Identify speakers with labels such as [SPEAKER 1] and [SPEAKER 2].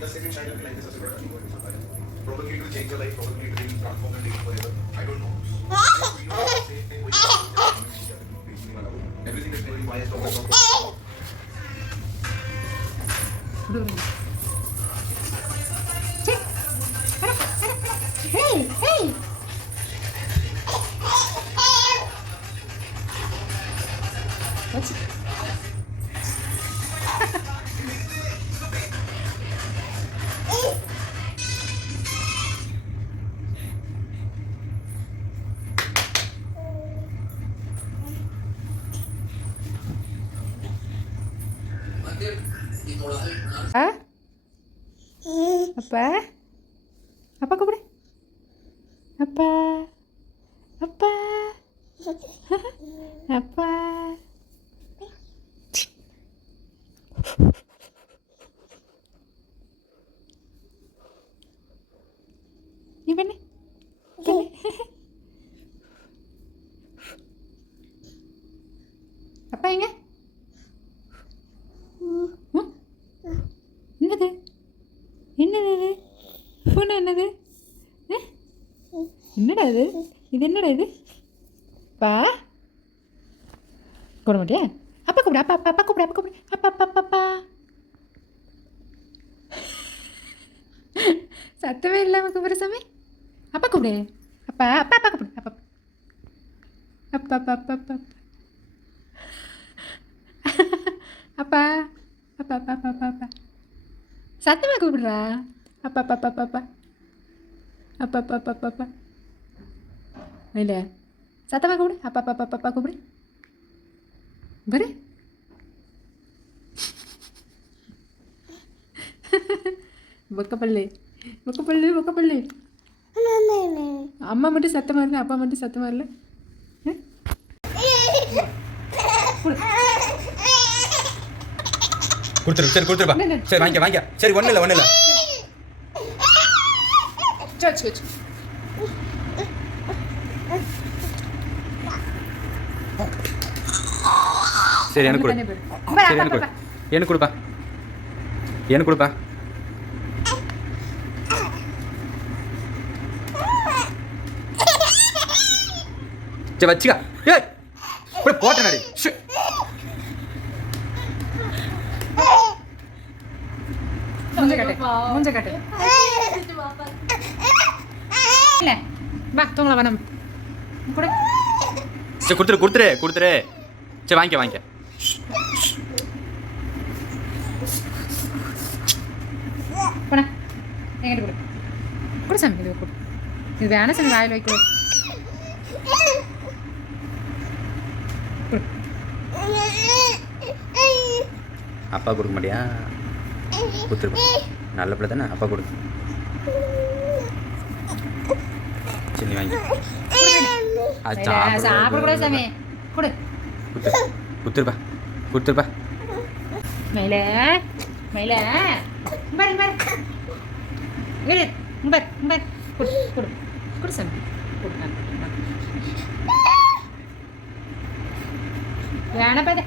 [SPEAKER 1] the second child will be like this as well. Probably it will change your life, probably it will transform and take forever. I don't know. Everything is very
[SPEAKER 2] Hey, hey. What's ஆ அப்பா? அப்பா கூப்பிடு. அப்பா. அப்பா. அப்பா. நீ அப்பா எங்க ம்? என்னது என்னது பூனை என்னது? என்னடா இது? இது என்னடா இது? பா? மாட்டியா? அப்பா கூப்பிடு அப்பா அப்பா அப்பா கூப்பிடு அப்பா கூப்பிடு. அப்பா அப்பா அப்பா அப்பா. சத்தமே இல்லாம கூப்பிடு சாமி. அப்பா கூப்பிடு. அப்பா அப்பா அப்பா கூப்பிடு. அப்பா அப்பா. அப்பா அப்பா அப்பா அப்பா. அப்பா அப்பா அப்பா அப்பா அப்பா. சத்தமாக கூப்பிடுறா. அப்பா அப்பா அப்பா அப்பா அப்பா அப்பா அப்பா அப்பா அப்பா இல்லை சத்தமாக கூப்பிடு அப்பா அப்பா அப்பா அப்பா கூப்பிடு பாரு பொக்கப்பள்ளி பொக்கப்பள்ளி பொக்கப்பள்ளி அம்மா மட்டும் சத்தமாக இல்லை அப்பா மட்டும் சத்தமாக இல்லை
[SPEAKER 3] கொடுத்துரு சரி கொடுத்துருப்பா சரி வாங்கிக்க வாங்கிக்க. சரி ஒன்றும் இல்லை ஒன்றும் இல்லை
[SPEAKER 2] சரி சரி
[SPEAKER 3] சரி எனக்கு கொடு. சரி எனக்கு கொடு. எனக்கு கொடுப்பா. எனக்கு கொடுப்பா. சரி வச்சுக்கா. ஏய் இப்படி போட்ட நடி.
[SPEAKER 2] மூஞ்ச காட்டு மூஞ்ச காட்டு. இல்லை. வா தூங்கலாம் வேணாம் கூட.
[SPEAKER 3] சரி கொடுத்துரு கொடுத்துரு கொடுத்துரு. சரி வாங்கிக்க வாங்கிக்க.
[SPEAKER 2] கொடு. கொடு சாமி இது கொடு. இது வேணா சாமி வாயில் வைக்க.
[SPEAKER 3] அப்பா கொடுக்க மாட்டியா? கொடுத்துருப்பா. நல்ல பிள்ளை தானே அப்பா கொடு சரி வாங்கி அது
[SPEAKER 2] சாப்பிட சாப்பிடக்கூடாது சாமி கொடு
[SPEAKER 3] கொடுத்துரு கொடுத்துருப்பா கொடுத்துருப்பா
[SPEAKER 2] மயில மயில பாரு பாரு இரு பாரு பாரு கொடு கொடு கொடு சாமி கொடு நான் வேணா பாரு